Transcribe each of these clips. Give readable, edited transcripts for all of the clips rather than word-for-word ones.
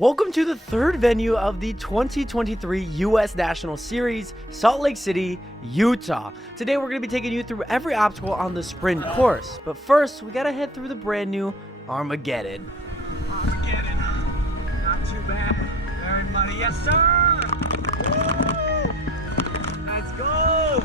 Welcome to the third venue of the 2023 U.S. National Series, Salt Lake City, Utah. Today we're going to be taking you through every obstacle on the sprint course. But first, we got to head through the brand new Armageddon. Armageddon. Not too bad. Very muddy. Yes, sir! Woo! Let's go!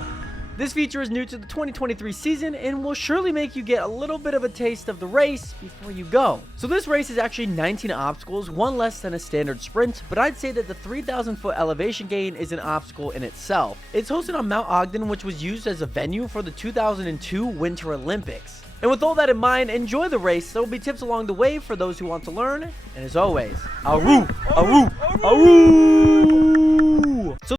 This feature is new to the 2023 season and will surely make you get a little bit of a taste of the race before you go. So this race is actually 19 obstacles, one less than a standard sprint, but I'd say that the 3,000 foot elevation gain is an obstacle in itself. It's hosted on Mount Ogden, which was used as a venue for the 2002 Winter Olympics. And with all that in mind, enjoy the race. There will be tips along the way for those who want to learn. And as always, Aru, Aru, Aru! So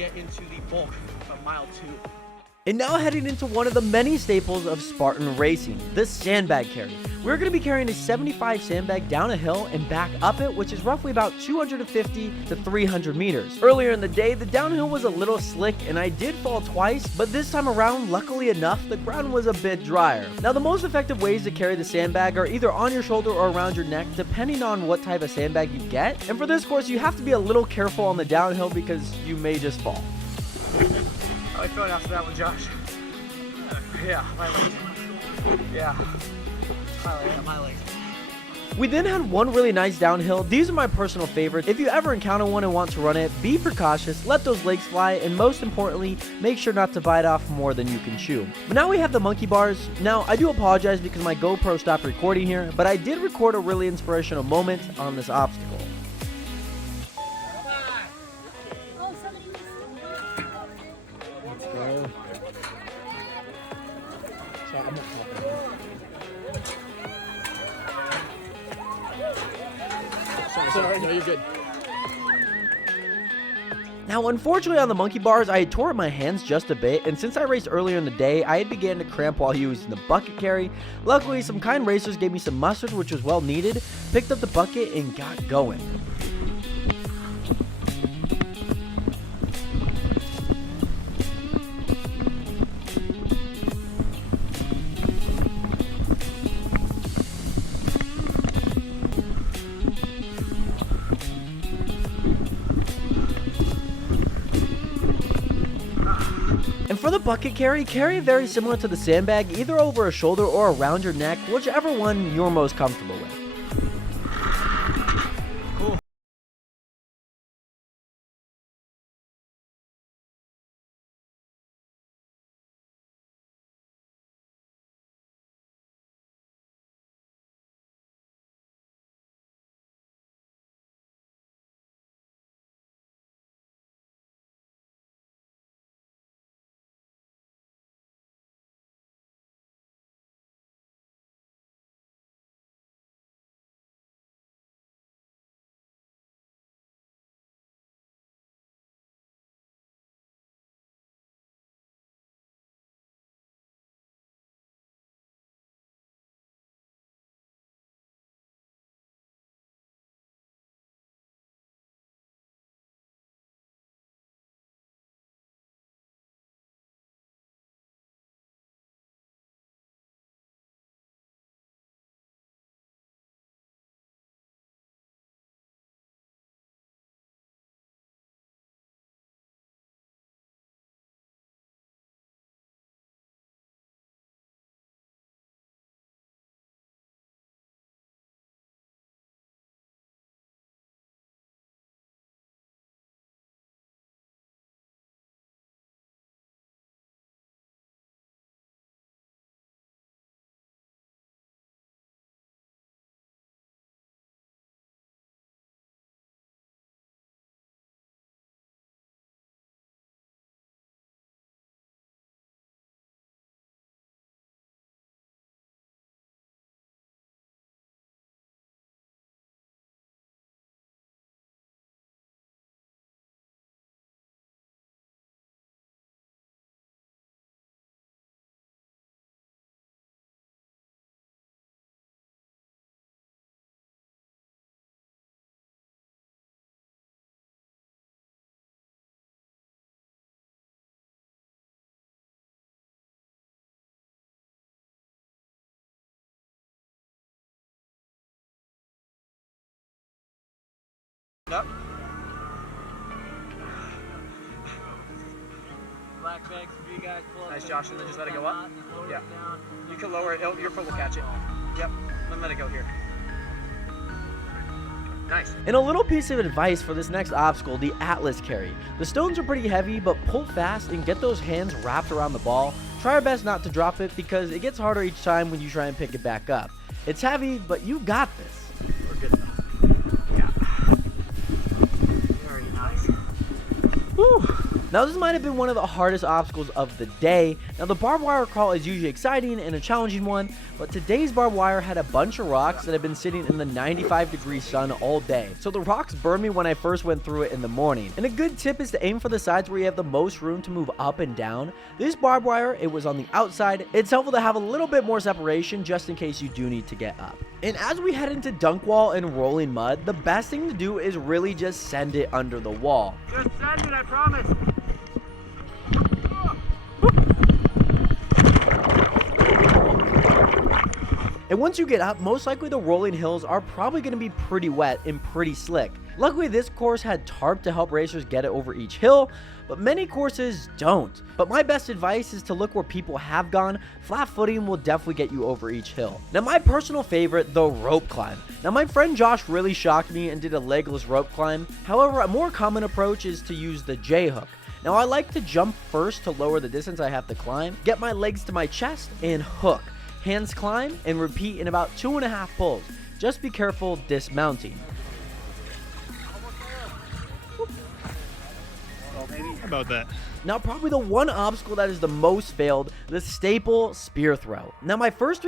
Get into the bulk of mile 2. And now heading into one of the many staples of Spartan racing, the sandbag carry. We're going to be carrying a 75 sandbag down a hill and back up it, which is roughly about 250 to 300 meters. Earlier in the day, the downhill was a little slick and I did fall twice, but this time around, luckily enough, the ground was a bit drier. Now, the most effective ways to carry the sandbag are either on your shoulder or around your neck, depending on what type of sandbag you get. And for this course, you have to be a little careful on the downhill because you may just fall. How are you feeling after that one, Josh? Yeah, my legs. Yeah. My legs. We then had one really nice downhill. These are my personal favorites. If you ever encounter one and want to run it, be precautious, let those legs fly, and most importantly, make sure not to bite off more than you can chew. But now we have the monkey bars. Now, I do apologize because my GoPro stopped recording here, but I did record a really inspirational moment on this obstacle. Sorry, no, you're good. Now, unfortunately on the monkey bars, I had tore up my hands just a bit, and since I raced earlier in the day, I had began to cramp while using the bucket carry. Luckily, some kind racers gave me some mustard, which was well needed, picked up the bucket, and got going. And for the bucket carry it very similar to the sandbag, either over a shoulder or around your neck, whichever one you're most comfortable with. Cool. Up. Black bags for you guys. Nice, Josh, and then just let it go up. Yeah. You can lower it. Your foot will catch it. Yep. Then let it go here. Nice. And a little piece of advice for this next obstacle, the Atlas carry. The stones are pretty heavy, but pull fast and get those hands wrapped around the ball. Try your best not to drop it because it gets harder each time when you try and pick it back up. It's heavy, but you got this. We're good enough. Yeah. Very nice. Whew. Now this might have been one of the hardest obstacles of the day. Now the barbed wire crawl is usually exciting and a challenging one, but today's barbed wire had a bunch of rocks that had been sitting in the 95-degree sun all day. So the rocks burned me when I first went through it in the morning. And a good tip is to aim for the sides where you have the most room to move up and down. This barbed wire, it was on the outside. It's helpful to have a little bit more separation just in case you do need to get up. And as we head into dunk wall and rolling mud, the best thing to do is really just send it under the wall. Just send it, I promise. And once you get up, most likely the rolling hills are probably going to be pretty wet and pretty slick. Luckily, this course had tarp to help racers get it over each hill, but many courses don't. But my best advice is to look where people have gone. Flat footing will definitely get you over each hill. Now, my personal favorite, the rope climb. Now, my friend Josh really shocked me and did a legless rope climb. However, a more common approach is to use the J-hook. Now, I like to jump first to lower the distance I have to climb, get my legs to my chest, and hook. Hands climb and repeat in about 2.5 pulls. Just be careful dismounting. How about that? Now, probably the one obstacle that is the most failed, the staple spear throw. Now, my first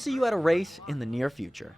see you at a race in the near future.